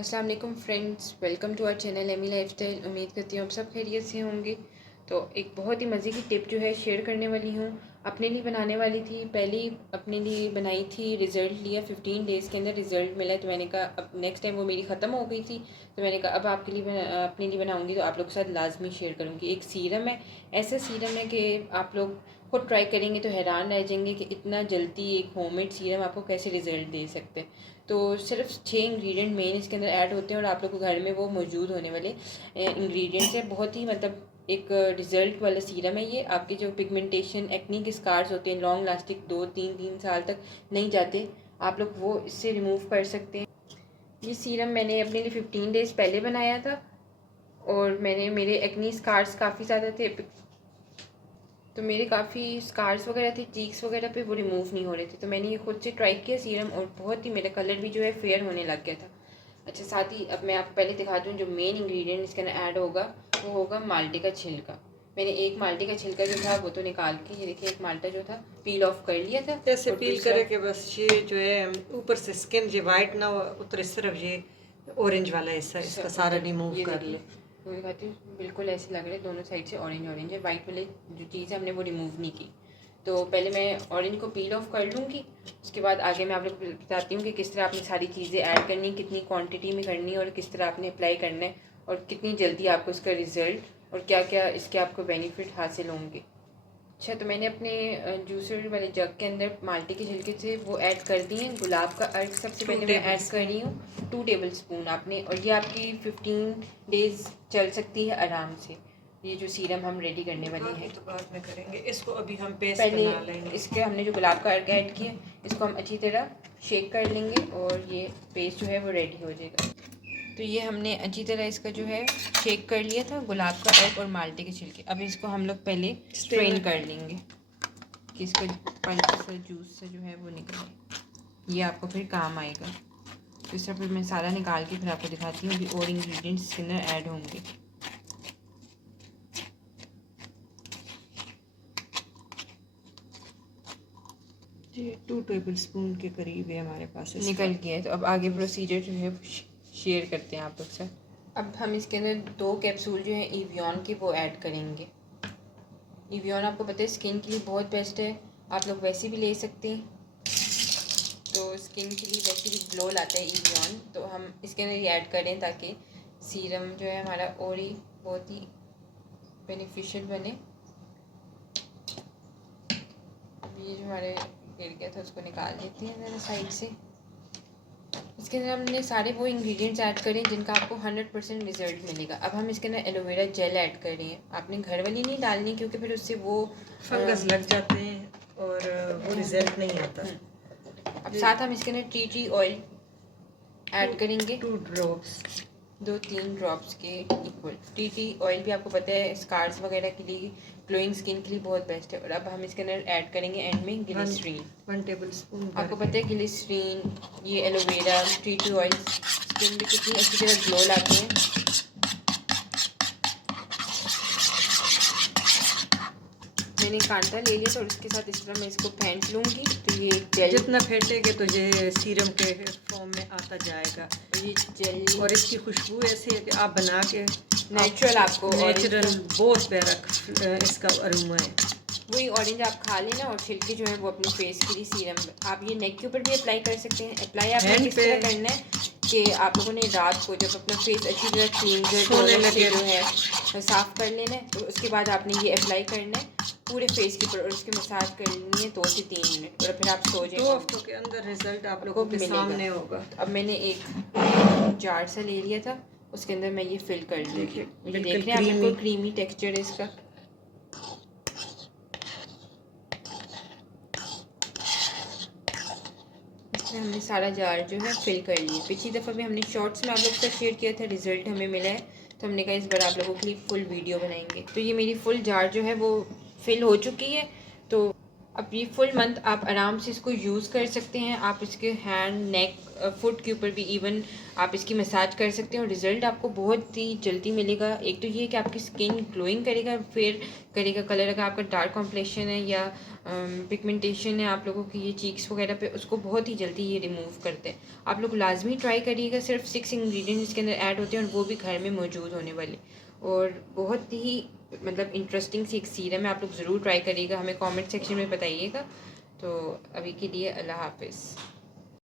अस्सलाम वालेकुम friends, welcome to our channel Amy lifestyle. उम्मीद करती हूँ आप सब खैरियत से होंगे। तो एक बहुत ही मज़े की टिप जो है शेयर करने वाली हूँ। अपने लिए बनाने वाली थी, पहले ही अपने लिए बनाई थी, रिज़ल्ट लिया, 15 डेज़ के अंदर रिज़ल्ट मिला। तो मैंने कहा अब नेक्स्ट टाइम वो मेरी ख़त्म हो गई थी, तो मैंने कहा अब आपके लिए अपने लिए बनाऊँगी तो आप लोग के साथ लाजमी शेयर करूँगी। एक सीरम है, ऐसा सीरम है कि आप लोग खुद ट्राई करेंगे तो हैरान रह जाएंगे कि इतना जल्दी एक होममेड सीरम आपको कैसे रिज़ल्ट दे सकते हैं। तो सिर्फ 6 इंग्रेडिएंट मेन इसके अंदर ऐड होते हैं और आप लोग को घर में वो मौजूद होने वाले इंग्रेडिएंट्स है। बहुत ही मतलब एक रिज़ल्ट वाला सीरम है ये। आपके जो पिगमेंटेशन एक्नी के स्कार्स होते हैं लॉन्ग लास्टिक 2-3 साल तक नहीं जाते, आप लोग वो इससे रिमूव कर सकते हैं। ये सीरम मैंने अपने लिए 15 डेज़ पहले बनाया था और मेरे एक्नी स्कार्स काफ़ी ज़्यादा थे, तो मेरे काफ़ी स्कार्स वगैरह थे चीक्स वगैरह पे, वो रिमूव नहीं हो रहे थे। तो मैंने ये खुद से ट्राई किया सीरम और बहुत ही मेरा कलर भी जो है फेयर होने लग गया था। अच्छा, साथ ही अब मैं आपको पहले दिखा दूँ जो मेन इंग्रेडिएंट इसके अंदर ऐड होगा वो होगा माल्टे का छिलका। मैंने एक माल्टे का छिलका जो था वो तो निकाल के, ये देखिए एक माल्टा जो था पील ऑफ कर लिया था। ऐसे पील करे कि बस ये जो है ऊपर से स्किन जो वाइट ना उतरे, सिर्फ ये ऑरेंज वाला हिस्सा इसका सारा रिमूव कर ले। वो दिखाती हूँ, बिल्कुल ऐसे लग रहे हैं दोनों साइड से ऑरेंज ऑरेंज है, वाइट वाले जो चीज़ है हमने वो रिमूव नहीं की। तो पहले मैं ऑरेंज को पील ऑफ कर लूँगी, उसके बाद आगे मैं आप लोग बताती हूँ कि किस तरह आपने सारी चीज़ें ऐड करनी है, कितनी क्वांटिटी में करनी है और किस तरह आपने अप्लाई करना है और कितनी जल्दी आपको इसका रिज़ल्ट और क्या क्या इसके आपको बेनिफिट हासिल होंगे। अच्छा, तो मैंने अपने जूसर वाले जग के अंदर माल्टे के छिलके से वो ऐड कर दिए हैं। गुलाब का अर्क सबसे पहले मैं ऐड कर रही हूँ 2 टेबल स्पून आपने, और ये आपकी 15 डेज़ चल सकती है आराम से। ये जो सीरम हम रेडी करने वाले हैं तो बाद में करेंगे इसको, अभी हम पेस्ट पहले बना लेंगे। इसके हमने जो गुलाब का अर्क ऐड किया इसको हम अच्छी तरह शेक कर लेंगे और ये पेस्ट जो है वो रेडी हो जाएगा। तो ये हमने अच्छी तरह इसका जो है शेक कर लिया था, गुलाब का अर्क और माल्टे के छिलके। अब इसको हम लोग पहले स्ट्रेन कर लेंगे कि इसका पल्प सा जूस से जो है वो निकले, ये आपको फिर काम आएगा। तो इस तरह फिर मैं सारा निकाल के फिर आपको दिखाती हूँ अभी और इंग्रेडिएंट्स इसके अंदर ऐड होंगे। ये 2 टेबल स्पून के करीब है हमारे पास निकल गया है। तो अब आगे प्रोसीजर जो है शेयर करते हैं आप लोग से। अब हम इसके अंदर 2 कैप्सूल जो है इवियन के वो ऐड करेंगे। इवियन आपको पता है स्किन के लिए बहुत बेस्ट है, आप लोग वैसे भी ले सकते हैं। तो स्किन के लिए वैसे भी ग्लो लाता है इवियन, तो हम इसके अंदर ऐड करें ताकि सीरम जो है हमारा और ही बहुत ही बेनिफिशियल बने। अब ये जो हमारे गिर गया था उसको निकाल लेते हैं ज़रा साइड से। इसके अंदर हमने सारे वो इंग्रेडिएंट्स ऐड करें जिनका आपको 100% रिजल्ट मिलेगा। अब हम इसके अंदर एलोवेरा जेल ऐड कर रहे हैं। आपने घर वाली नहीं डालनी क्योंकि फिर उससे वो फंगस लग जाते हैं और वो रिजल्ट नहीं आता। अब साथ हम इसके अंदर टी ऑयल ऐड करेंगे 2 ड्रॉप्स, 2-3 ड्रॉप्स के इक्वल। टी ऑयल भी आपको पता है स्कार्स वगैरह के लिए, ग्लोइंग स्किन के लिए बहुत बेस्ट है। और अब हम इसके अंदर ऐड करेंगे एंड में ग्लिसरीन 1 टेबल स्पून। आपको पता है ग्लिसरीन, ये एलोवेरा, टी ऑयल स्किन में कितनी अच्छी तरह ग्लो लाते हैं। मैंने कांटा ले लिया तो उसके साथ इस तरह मैं इसको फेंट लूँगी तो ये जेल, जितना फेंटेगे तो ये सीरम के फॉर्म में आता जाएगा। ये जेल और इसकी खुशबू ऐसी है कि आप बना के नेचुरल आपको नेचुरल बहुत प्यारा इसका अरोमा है। वही ऑरेंज आप खा लेना और छिलके जो है वो अपने फेस के लिए सीरम आप ये नेक के ऊपर भी अप्लाई कर सकते हैं। अप्लाई आपने किस तरह करना है कि आप लोगों ने रात को जब अपना फेस अच्छी तरह क्लीन से जो है साफ़ कर लेना है, तो उसके बाद आपने ये अप्लाई करना है पूरे फेस के ऊपर और उसकी मसाज करनी है 2 से 3 मिनट और फिर आप सो जाएंगे। 2 हफ्तों के अंदर रिजल्ट आप लोगों के सामने होगा। अब मैंने एक जार सा ले लिया था, उसके अंदर मैं ये फिल कर दी। देखिए ये देख रहे हैं आपको क्रीमी टेक्सचर है इसका। हमने सारा जार जो है फिल कर लिया। पिछली दफ़ा भी हमने शॉर्ट्स में आप लोग का शेयर किया था, रिज़ल्ट हमें मिला है, तो हमने कहा इस बार आप लोगों के लिए फुल वीडियो बनाएंगे। तो ये मेरी फुल जार जो है वो फिल हो चुकी है। तो अब ये फुल मंथ आप आराम से इसको यूज़ कर सकते हैं। आप इसके हैंड नेक फुट के ऊपर भी इवन आप इसकी मसाज कर सकते हैं और रिज़ल्ट आपको बहुत ही जल्दी मिलेगा। एक तो ये कि आपकी स्किन ग्लोइंग करेगा, फिर करेगा कलर, अगर आपका डार्क कॉम्प्लेक्शन है या पिगमेंटेशन है आप लोगों की ये चीक्स वगैरह पे, उसको बहुत ही जल्दी ये रिमूव करते हैं। आप लोग लाजमी ट्राई करिएगा। सिर्फ 6 इंग्रेडिएंट्स इसके अंदर ऐड होते हैं और वो भी घर में मौजूद होने वाले, और बहुत ही मतलब इंटरेस्टिंग सी एक सीरम है। आप लोग ज़रूर ट्राई करिएगा, हमें कमेंट सेक्शन में बताइएगा। तो अभी के लिए अल्लाह हाफ़िज़।